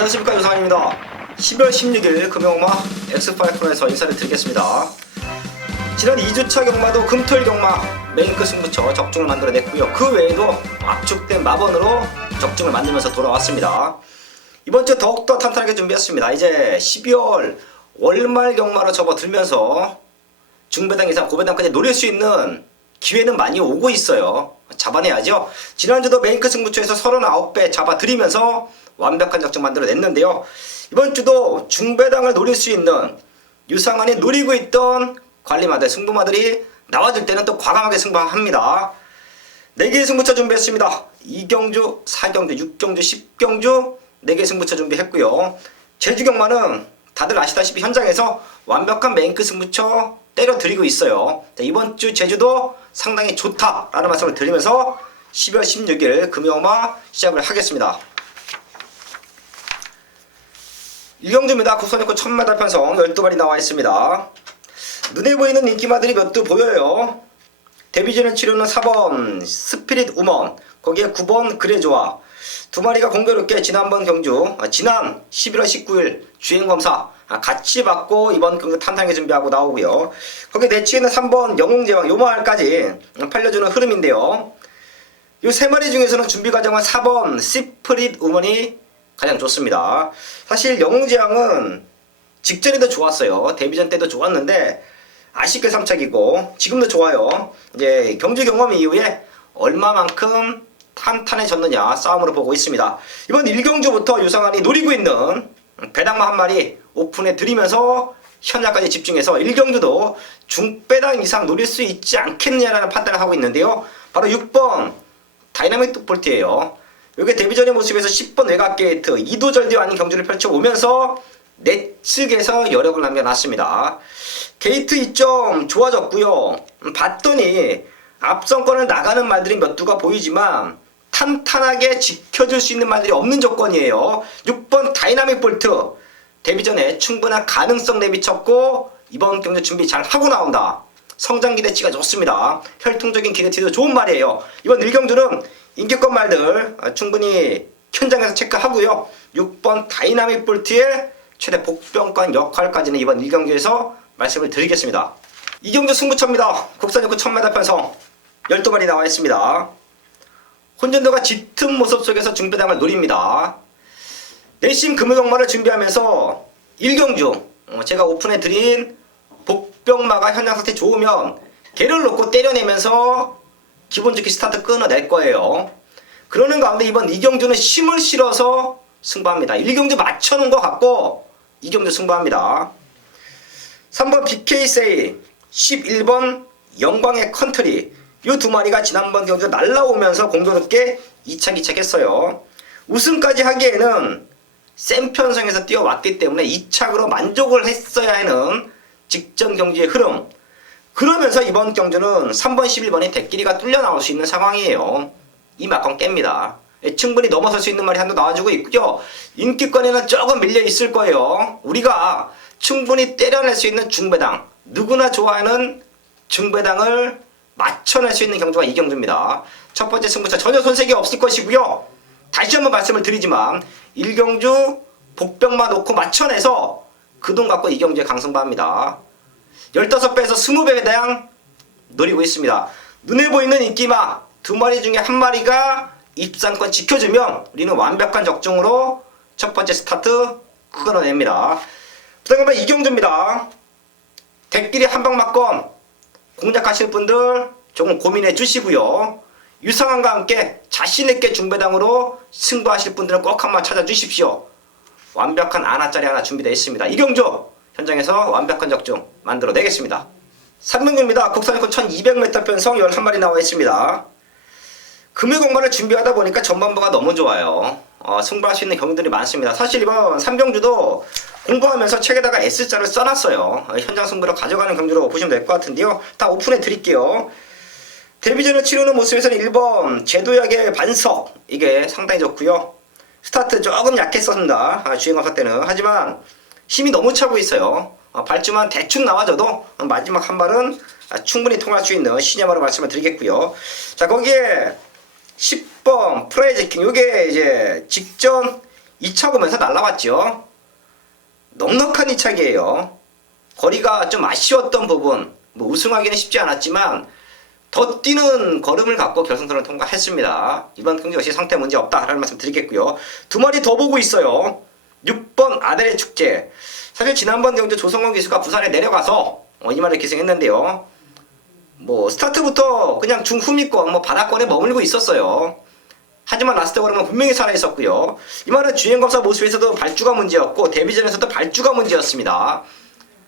안녕하십니까, 유상입니다. 12월 16일 금요일마 X5에서 인사를 드리겠습니다. 지난 2주차 경마도 금토일 경마 메인급 승부처 적중을 만들어냈고요. 그 외에도 압축된 마번으로 적중을 만들면서 돌아왔습니다. 이번 주 더욱더 탄탄하게 준비했습니다. 이제 12월 월말 경마로 접어들면서 중배당 이상 고배당까지 노릴 수 있는 기회는 많이 오고 있어요. 잡아내야죠. 지난주도 메인급 승부처에서 39배 잡아드리면서 완벽한 적중 만들어냈는데요. 이번 주도 중배당을 노릴 수 있는 유상한이 노리고 있던 관리마들, 승부마들이 나와줄 때는 또 과감하게 승부합니다. 4개의 승부처 준비했습니다. 2경주, 4경주, 6경주, 10경주 4개의 승부처 준비했고요. 제주경마는 다들 아시다시피 현장에서 완벽한 메인급 승부처 때려드리고 있어요. 자, 이번 주 제주도 상당히 좋다라는 말씀을 드리면서 12월 16일 금요일마 시작을 하겠습니다. 1경주입니다. 국선역구 1000m 편성 12발이 나와 있습니다. 눈에 보이는 인기마들이 몇 두 보여요. 데뷔전을 치르는 4번 스피릿 우먼, 거기에 9번 그래좋아, 두 마리가 공교롭게 지난번 경주, 지난 11월 19일 주행검사 같이 받고 이번 경주 탄탄하게 준비하고 나오고요. 거기에 내치에는 3번 영웅제왕 요마을까지 팔려주는 흐름인데요. 이 3마리 중에서는 준비 과정은 4번 스피릿 우먼이 가장 좋습니다. 사실 영웅제왕은 직전에도 좋았어요. 데뷔전 때도 좋았는데 아쉽게 3착이고 지금도 좋아요. 이제 경주 경험 이후에 얼마만큼 탄탄해졌느냐 싸움으로 보고 있습니다. 이번 1경주부터 유상한이 노리고 있는 배당마 한 마리 오픈해 드리면서 현장까지 집중해서 1경주도 중배당 이상 노릴 수 있지 않겠느냐라는 판단을 하고 있는데요. 바로 6번 다이나믹 뚝볼트예요. 이게 데뷔전의 모습에서 10번 외곽 게이트 2도절대 아닌 경주를 펼쳐오면서 내측에서 여력을 남겨놨습니다. 게이트 2점 좋아졌고요. 봤더니 앞선권을 나가는 말들이 몇 두가 보이지만 탄탄하게 지켜줄 수 있는 말들이 없는 조건이에요. 6번 다이나믹 볼트 데뷔전에 충분한 가능성 내비쳤고 이번 경주 준비 잘 하고 나온다. 성장 기대치가 좋습니다. 혈통적인 기대치도 좋은 말이에요. 이번 1경주는 인기권 말들 충분히 현장에서 체크하고요. 6번 다이나믹 볼트의 최대 복병권 역할까지는 이번 1경주에서 말씀을 드리겠습니다. 2경주 승부처입니다. 국산역구 1000m 편성 12마리 나와 있습니다. 혼전도가 짙은 모습 속에서 중배당을 노립니다. 내심 금요경마를 준비하면서 1경주 제가 오픈해드린 복병마가 현장 상태 좋으면 개를 놓고 때려내면서 기분 좋게 스타트 끊어낼 거예요. 그러는 가운데 이번 2경주는 힘을 실어서 승부합니다. 1경주 맞춰놓은 것 같고 2경주 승부합니다. 3번 BK세이, 11번 영광의 컨트리 이 두 마리가 지난번 경주 날라오면서 공교롭게 2착 2착 했어요. 우승까지 하기에는 센 편성에서 뛰어왔기 때문에 2착으로 만족을 했어야 하는 직전 경주의 흐름. 그러면서 이번 경주는 3번 11번이 대끼리가 뚫려 나올 수 있는 상황이에요. 이 막건 깹니다. 충분히 넘어설 수 있는 말이 한도 나와주고 있고요. 인기권에는 조금 밀려 있을 거예요. 우리가 충분히 때려낼 수 있는 중배당, 누구나 좋아하는 중배당을 맞춰낼 수 있는 경주가 이 경주입니다. 첫 번째 승부처 전혀 손색이 없을 것이고요. 다시 한번 말씀을 드리지만 1경주 복병만 놓고 맞춰내서 그 돈 갖고 2경주에 강승부합니다. 15배에서 20배에 대한 노리고 있습니다. 눈에 보이는 인기마 두 마리 중에 한 마리가 입상권 지켜주면 우리는 완벽한 적중으로 첫 번째 스타트 끊어냅니다. 부담금은 2경주입니다. 대끼리 한방 맞건 공략하실 분들 조금 고민해 주시고요. 유상한과 함께 자신있게 중배당으로 승부하실 분들은 꼭 한번 찾아주십시오. 완벽한 아나짜리 하나 준비되어 있습니다. 2경주 현장에서 완벽한 적중 만들어내겠습니다. 3경주입니다. 국산역구 1200m 편성 11마리 나와 있습니다. 금요경마를 준비하다 보니까 전반부가 너무 좋아요. 승부할 수 있는 경주들이 많습니다. 사실 이번 3경주도 공부하면서 책에다가 S자를 써놨어요. 현장 승부를 가져가는 경주로 보시면 될 것 같은데요. 다 오픈해 드릴게요. 데뷔전을 치르는 모습에서는 1번 제도약의 반석 이게 상당히 좋고요. 스타트 조금 약했었습니다. 주행검사 때는. 하지만 힘이 너무 차고 있어요. 발주만 대충 나와줘도 마지막 한 발은 충분히 통할 수 있는 시네마로 말씀을 드리겠고요. 자, 거기에 10번 프라이즈킹, 요게 이제 직전 2차 오면서 날라왔죠. 넉넉한 2차기예요. 거리가 좀 아쉬웠던 부분, 뭐 우승하기는 쉽지 않았지만 더 뛰는 걸음을 갖고 결승선을 통과했습니다. 이번 경기 역시 상태 문제 없다라는 말씀 드리겠고요. 두 마리 더 보고 있어요. 6번 아델의 축제. 사실 지난번 경기 조성원 기수가 부산에 내려가서 이 말을 기승했는데요. 뭐 스타트부터 그냥 중후미권, 뭐 바닥권에 머물고 있었어요. 하지만 라스트 걸음은 분명히 살아있었고요. 이 말은 주행검사 모습에서도 발주가 문제였고 데뷔전에서도 발주가 문제였습니다.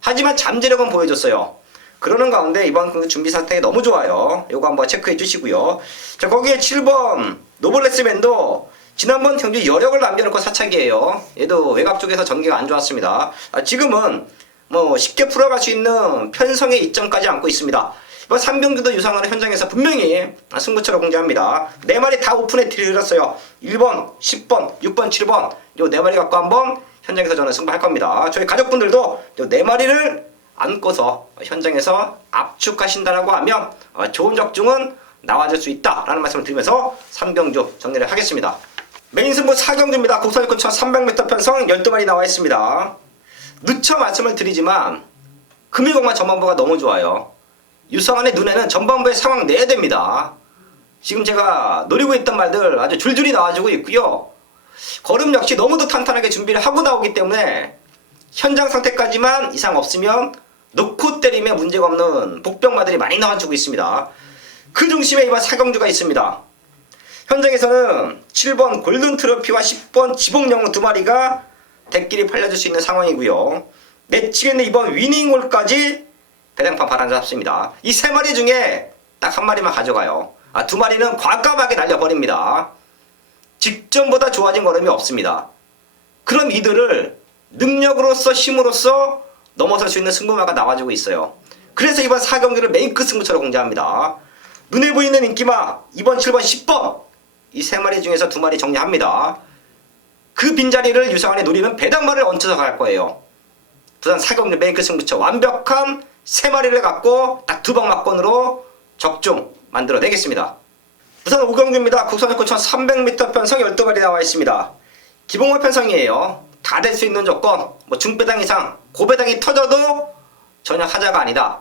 하지만 잠재력은 보여줬어요. 그러는 가운데 이번 경기 준비 상태가 너무 좋아요. 요거 한번 체크해 주시고요. 자, 거기에 7번 노블레스맨도 지난번 경기 여력을 남겨놓고 사착이에요. 얘도 외곽 쪽에서 전개가 안 좋았습니다. 지금은 뭐 쉽게 풀어갈 수 있는 편성의 이점까지 안고 있습니다. 이번 3경기도 유상하는 현장에서 분명히 승부처를 공개합니다. 4마리 다 오픈에 들었어요. 1번, 10번, 6번, 7번 요 4마리 갖고 한번 현장에서 저는 승부할 겁니다. 저희 가족분들도 요 4마리를 안고서 현장에서 압축하신다라고 하면 좋은 적중은 나와줄 수 있다라는 말씀을 드리면서 3경주 정리를 하겠습니다. 메인 승부 4경주입니다. 국산일권 1300m 편성 12마리 나와 있습니다. 누차 말씀을 드리지만 금일공만 전반부가 너무 좋아요. 유성환의 눈에는 전반부의 상황 내야 됩니다. 지금 제가 노리고 있던 말들 아주 줄줄이 나와주고 있고요. 걸음 역시 너무도 탄탄하게 준비를 하고 나오기 때문에 현장 상태까지만 이상 없으면 놓고 때리며 문제가 없는 복병마들이 많이 나와주고 있습니다. 그 중심에 이번 4경주가 있습니다. 현장에서는 7번 골든 트로피와 10번 지복영웅 2마리가 대끼리 팔려줄 수 있는 상황이고요. 내치겠는 이번 위닝홀까지 배당판 바람잡습니다. 이 3마리 중에 딱 1마리만 가져가요. 2마리는 과감하게 날려버립니다. 직전보다 좋아진 걸음이 없습니다. 그럼 이들을 능력으로서 힘으로써 넘어설 수 있는 승부마가 나와주고 있어요. 그래서 이번 4경기를 메이크 승부처로 공개합니다. 눈에 보이는 인기마 2번, 7번, 10번 이 3마리 중에서 2마리 정리합니다. 그 빈자리를 유상환의 노리는 배당마를 얹혀서 갈 거예요. 부산 4경기 메이크 승부처 완벽한 3마리를 갖고 딱 2방 막권으로 적중 만들어내겠습니다. 부산 5경기입니다. 국산일권 1300m 편성 12마리 나와 있습니다. 기본화 편성이에요. 다 될 수 있는 조건, 뭐 중배당 이상, 고배당이 터져도 전혀 하자가 아니다.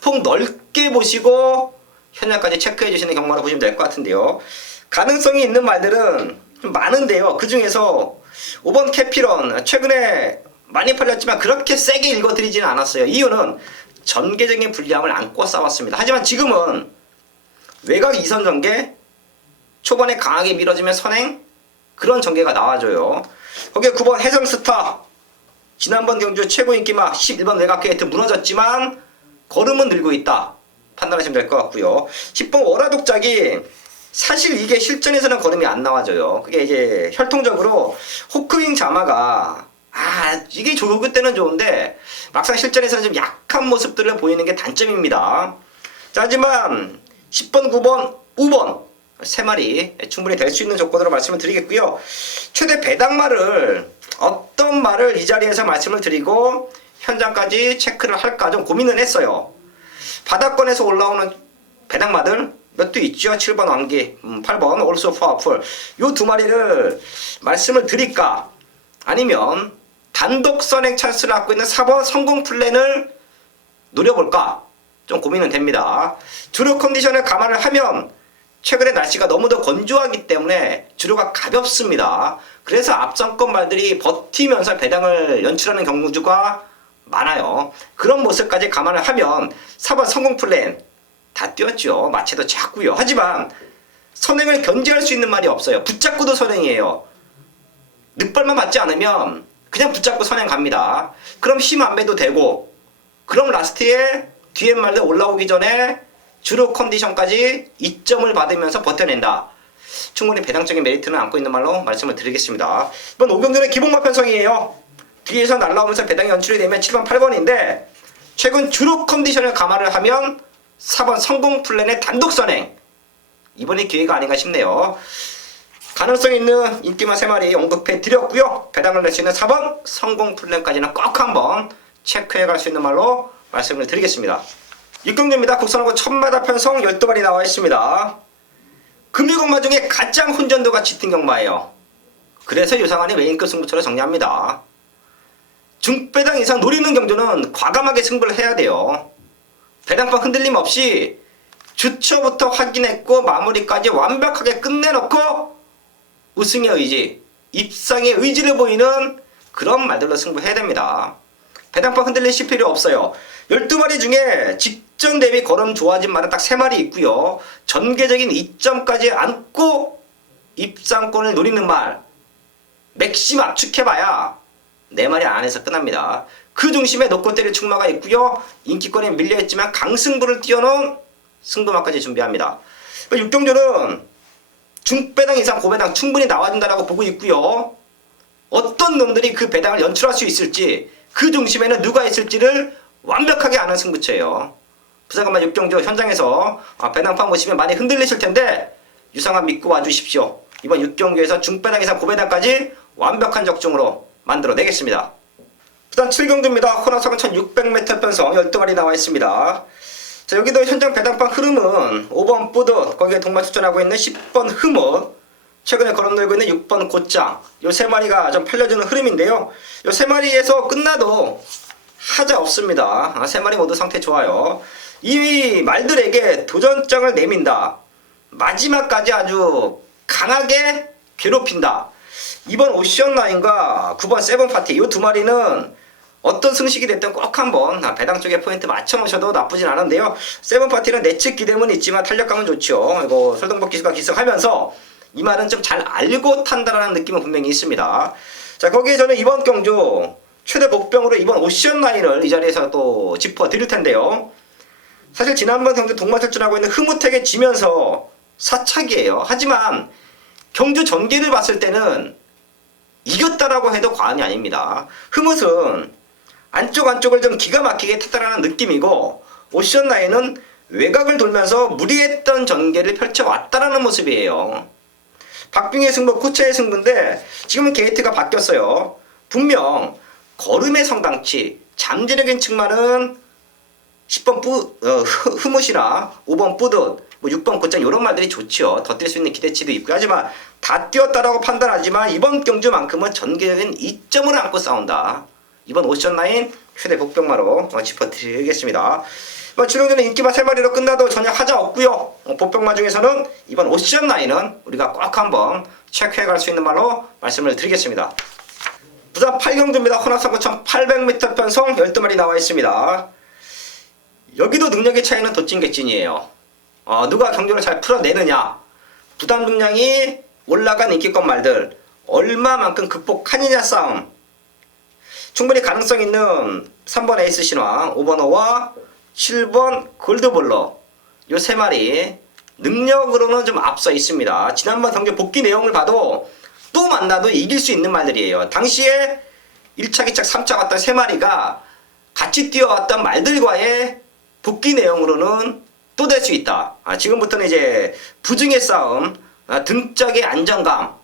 폭 넓게 보시고 현장까지 체크해 주시는 경우로 보시면 될 것 같은데요. 가능성이 있는 말들은 좀 많은데요. 그 중에서 5번 캐피런 최근에 많이 팔렸지만 그렇게 세게 읽어드리지는 않았어요. 이유는 전개적인 불리함을 안고 싸웠습니다. 하지만 지금은 외곽 2선 전개, 초반에 강하게 밀어주면 선행, 그런 전개가 나와줘요. 거기에 9번 해성스타, 지난번 경주 최고 인기마 11번 외곽 게이트 무너졌지만 걸음은 늘고 있다 판단하시면 될 것 같고요. 10번 월화독작이 사실 이게 실전에서는 걸음이 안 나와줘요. 그게 이제 혈통적으로 호크윙 자마가 이게 조교 때는 좋은데 막상 실전에서는 좀 약한 모습들을 보이는 게 단점입니다. 자, 하지만 10번, 9번, 5번 3마리 충분히 될 수 있는 조건으로 말씀을 드리겠고요. 최대 배당말을 어떤 말을 이 자리에서 말씀을 드리고 현장까지 체크를 할까 좀 고민을 했어요. 바닥권에서 올라오는 배당마들 몇 두 있죠. 7번 왕기, 8번 올소 파워풀 요 2마리를 말씀을 드릴까, 아니면 단독 선행 찬스를 갖고 있는 4번 성공 플랜을 노려볼까 좀 고민은 됩니다. 주로 컨디션을 감안을 하면 최근에 날씨가 너무도 건조하기 때문에 주로가 가볍습니다. 그래서 앞선권 말들이 버티면서 배당을 연출하는 경우가 많아요. 그런 모습까지 감안을 하면 4번 성공 플랜 다 뛰었죠. 마체도 작고요. 하지만 선행을 견제할 수 있는 말이 없어요. 붙잡고도 선행이에요. 늑발만 맞지 않으면 그냥 붙잡고 선행 갑니다. 그럼 힘 안 빼도 되고, 그럼 라스트에 뒤에 말들 올라오기 전에 주로 컨디션까지 이점을 받으면서 버텨낸다. 충분히 배당적인 메리트는 안고 있는 말로 말씀을 드리겠습니다. 이번 5경전의 기본마 편성이에요. 뒤에서 날라오면서 배당이 연출이 되면 7번, 8번인데 최근 주로 컨디션을 감안을 하면 4번 성공 플랜의 단독 선행, 이번이 기회가 아닌가 싶네요. 가능성 있는 인기마 3마리 언급해 드렸고요. 배당을 낼 수 있는 4번 성공 플랜까지는 꼭 한번 체크해 갈 수 있는 말로 말씀을 드리겠습니다. 6경주입니다. 국산하고 1000m 편성 12마리 나와 있습니다. 금일공마 중에 가장 혼전도가 짙은 경마예요. 그래서 유상환이 메인급 승부처로 정리합니다. 중배당 이상 노리는 경주는 과감하게 승부를 해야 돼요. 배당판 흔들림 없이 주초부터 확인했고 마무리까지 완벽하게 끝내놓고 우승의 의지, 입상의 의지를 보이는 그런 말들로 승부해야 됩니다. 배당판 흔들리실 필요 없어요. 12마리 중에 직전 대비 걸음 좋아진 말은 딱 3마리 있고요. 전개적인 이점까지 안고 입상권을 노리는 말 맥심 압축해봐야 4마리 안에서 끝납니다. 그 중심에 놓고 때릴 충마가 있고요. 인기권에 밀려있지만 강승부를 띄워놓은 승부마까지 준비합니다. 6경주는 중배당 이상 고배당 충분히 나와준다라고 보고 있고요. 어떤 놈들이 그 배당을 연출할 수 있을지, 그 중심에는 누가 있을지를 완벽하게 아는 승부처예요. 부산간만 6경주 현장에서 배당판 보시면 많이 흔들리실 텐데 유상환 믿고 와주십시오. 이번 6경주에서 중배당 이상 고배당까지 완벽한 적중으로 만들어내겠습니다. 부산 7경주입니다. 호남사건 1600m 편성 12마리 나와 있습니다. 자, 여기도 현장 배당판 흐름은 5번 뿌듯, 거기에 동반 출전하고 있는 10번 흐뭇, 최근에 걸어놀고 있는 6번 곧장, 요 3마리가 좀 팔려주는 흐름인데요. 요 3마리에서 끝나도 하자 없습니다. 3마리 모두 상태 좋아요. 이 말들에게 도전장을 내민다. 마지막까지 아주 강하게 괴롭힌다. 이번 오션라인과 9번 세븐파티 이 2마리는 어떤 승식이 됐든 꼭 한번 배당 쪽에 포인트 맞춰놓으셔도 나쁘진 않은데요. 세븐파티는 내측 기대문이 있지만 탄력감은 좋죠. 이거 설동복 기수가 기승하면서 이 말은 좀 잘 알고 탄다라는 느낌은 분명히 있습니다. 자, 거기에 저는 이번 경주 최대 복병으로 이번 오션라인을 이 자리에서 또 짚어드릴 텐데요. 사실 지난번 경주 동반출전하고 있는 흐뭇하게 지면서 사착이에요. 하지만 경주 전개를 봤을 때는 이겼다라고 해도 과언이 아닙니다. 흐뭇은 안쪽을 좀 기가 막히게 탔다라는 느낌이고, 오션라인은 외곽을 돌면서 무리했던 전개를 펼쳐왔다라는 모습이에요. 박빙의 승부, 코체의 승부인데 지금은 게이트가 바뀌었어요. 분명 걸음의 성당치, 잠재력인 측만은 10번 흐뭇이나 5번 뿌듯, 6번 곧장 이런 말들이 좋죠. 더 뛸 수 있는 기대치도 있고 하지만 다 뛰었다라고 판단하지만 이번 경주만큼은 전개적인 이점을 안고 싸운다. 이번 오션라인 최대 복병마로 짚어드리겠습니다. 이번 출연전은 인기마 3마리로 끝나도 전혀 하자 없고요. 복병마 중에서는 이번 오션라인은 우리가 꼭 한번 체크해갈 수 있는 말로 말씀을 드리겠습니다. 부산 8경주입니다. 혼합상구 1800m 편성 12마리 나와 있습니다. 여기도 능력의 차이는 도찐개찐이에요. 누가 경주를 잘 풀어내느냐, 부담 중량이 올라간 인기권 말들 얼마만큼 극복하느냐 싸움. 충분히 가능성 있는 3번 에이스 신화, 5번 어와 7번 골드볼러 요 3마리 능력으로는 좀 앞서 있습니다. 지난번 경기 복귀 내용을 봐도 또 만나도 이길 수 있는 말들이에요. 당시에 1차, 2차, 3차 왔던 3마리가 같이 뛰어왔던 말들과의 복귀 내용으로는 또 될 수 있다. 지금부터는 이제 부중의 싸움, 등짝의 안정감,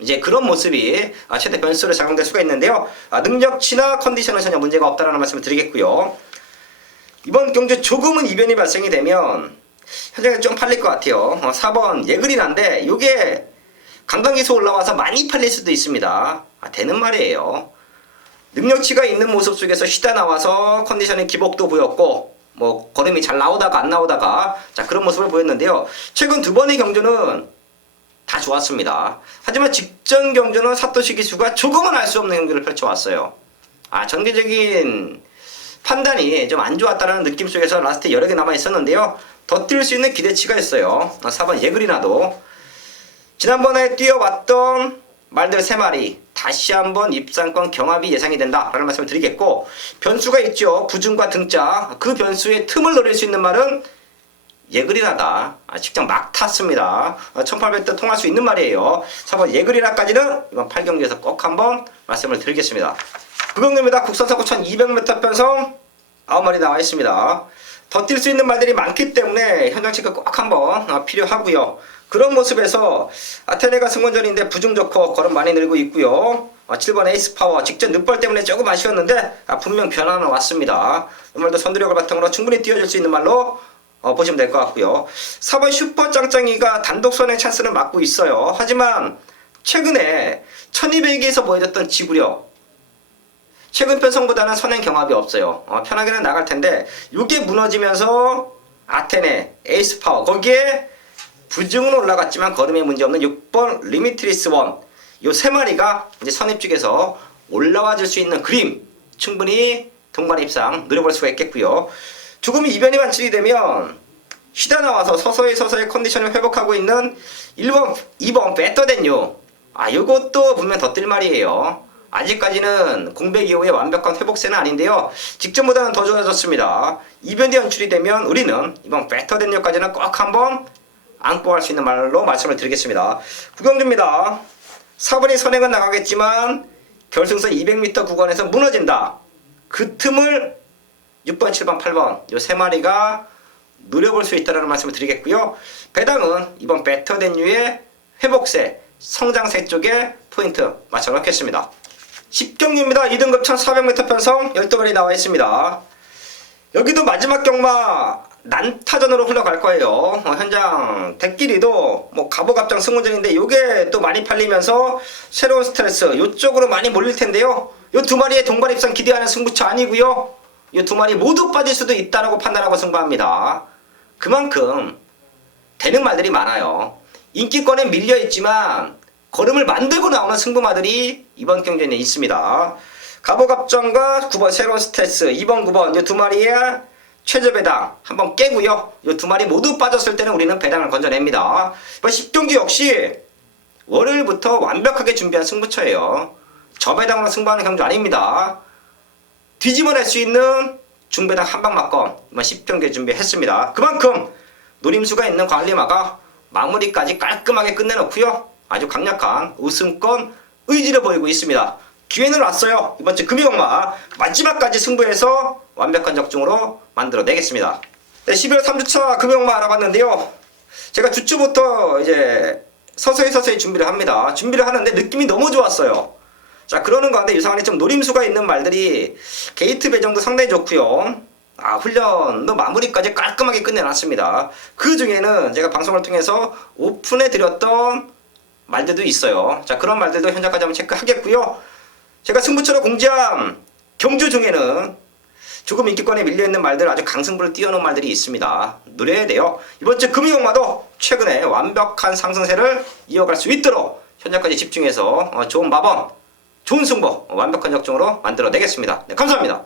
이제 그런 모습이 최대 변수로 작용될 수가 있는데요. 능력치나 컨디션은 전혀 문제가 없다라는 말씀을 드리겠고요. 이번 경주 조금은 이변이 발생이 되면 현장에 좀 팔릴 것 같아요. 4번 예그린한데 이게 강강기수 올라와서 많이 팔릴 수도 있습니다. 되는 말이에요. 능력치가 있는 모습 속에서 쉬다 나와서 컨디션의 기복도 보였고 걸음이 잘 나오다가 안 나오다가 그런 모습을 보였는데요. 최근 2번의 경주는 다 좋았습니다. 하지만 직전 경주는 사토시 기수가 조금은 알 수 없는 경기를 펼쳐왔어요. 전개적인 판단이 좀 안 좋았다는 느낌 속에서 라스트 여러 개 남아 있었는데요. 더 뛸 수 있는 기대치가 있어요. 4번 예그리나도 지난번에 뛰어왔던 말들 3마리 다시 한번 입상권 경합이 예상이 된다라는 말씀을 드리겠고, 변수가 있죠. 부중과 등짝, 그 변수의 틈을 노릴 수 있는 말은 예그리나다. 직접 막 탔습니다. 1800대 통할 수 있는 말이에요. 4번 예그리나까지는 이번 8경기에서 꼭 한번 말씀을 드리겠습니다. 9경기입니다. 국선사고 1200m 편성 9마리 나와 있습니다. 더 뛸 수 있는 말들이 많기 때문에 현장 체크 꼭 한번 필요하고요. 그런 모습에서 아테네가 승원전인데 부중 좋고 걸음 많이 늘고 있고요. 7번 에이스 파워 직전 늦벌 때문에 조금 아쉬웠는데 분명 변화는 왔습니다. 이 말도 선두력을 바탕으로 충분히 뛰어줄 수 있는 말로 보시면 될 것 같고요. 4번 슈퍼 짱짱이가 단독 선의 찬스는 맞고 있어요. 하지만 최근에 1200에서 보여줬던 지구력 최근 편성보다는 선행 경합이 없어요. 편하게는 나갈 텐데 이게 무너지면서 아테네, 에이스파워 거기에 부중은 올라갔지만 걸음에 문제없는 6번 리미트리스 원 요 세 마리가 이제 선입 쪽에서 올라와 줄 수 있는 그림 충분히 동반 입상 노려볼 수가 있겠고요. 조금 이변이 반출이 되면 쉬다 나와서 서서히 컨디션을 회복하고 있는 1번, 2번 배터댄요. 요것도 분명 더 뜰 말이에요. 아직까지는 공백 이후에 완벽한 회복세는 아닌데요. 직전보다는 더 좋아졌습니다. 이변이 연출이 되면 우리는 이번 배터댄요까지는 꼭 한번 안고 갈 수 있는 말로 말씀을 드리겠습니다. 구경주입니다. 4번이 선행은 나가겠지만 결승선 200m 구간에서 무너진다. 그 틈을 6번, 7번, 8번 요 세 마리가 노려볼 수 있다는 말씀을 드리겠고요. 배당은 이번 배터댄유의 회복세, 성장세 쪽에 포인트 맞춰 놓겠습니다. 10경기입니다. 2등급 1400m 편성 12발이 나와 있습니다. 여기도 마지막 경마 난타전으로 흘러갈 거예요. 현장 대끼리도 가보갑장 승부전인데 요게 또 많이 팔리면서 새로운 스트레스 요쪽으로 많이 몰릴 텐데요. 요 두 마리의 동반 입상 기대하는 승부처 아니고요. 이 두 마리 모두 빠질 수도 있다라고 판단하고 승부합니다. 그만큼 되는 말들이 많아요. 인기권에 밀려 있지만 걸음을 만들고 나오는 승부마들이 이번 경기에는 있습니다. 가보갑정과 9번 새로운 스트레스 2번 9번 이 두 마리의 최저 배당 한번 깨고요. 이 두 마리 모두 빠졌을 때는 우리는 배당을 건져냅니다. 이번 10경기 역시 월요일부터 완벽하게 준비한 승부처예요. 저배당으로 승부하는 경기 아닙니다. 뒤집어낼 수 있는 중배당 한방막건 이번 10경기에 준비했습니다. 그만큼 노림수가 있는 관리마가 마무리까지 깔끔하게 끝내놓고요. 아주 강력한 우승권 의지를 보이고 있습니다. 기회는 왔어요. 이번 주 금요일마 마지막까지 승부해서 완벽한 적중으로 만들어내겠습니다. 네, 11월 3주차 금요일마 알아봤는데요. 제가 주초부터 이제 서서히 준비를 합니다. 준비를 하는데 느낌이 너무 좋았어요. 자, 그러는 가운데 유상한이 좀 노림수가 있는 말들이 게이트 배정도 상당히 좋고요. 훈련도 마무리까지 깔끔하게 끝내놨습니다. 그 중에는 제가 방송을 통해서 오픈해드렸던 말들도 있어요. 자, 그런 말들도 현장까지 한번 체크하겠고요. 제가 승부처로 공지한 경주 중에는 조금 인기권에 밀려있는 말들 아주 강승부를 띄워놓은 말들이 있습니다. 노려야 돼요. 이번 주 금요일마도 최근에 완벽한 상승세를 이어갈 수 있도록 현장까지 집중해서 좋은 마법 좋은 승부 완벽한 적중으로 만들어내겠습니다. 네, 감사합니다.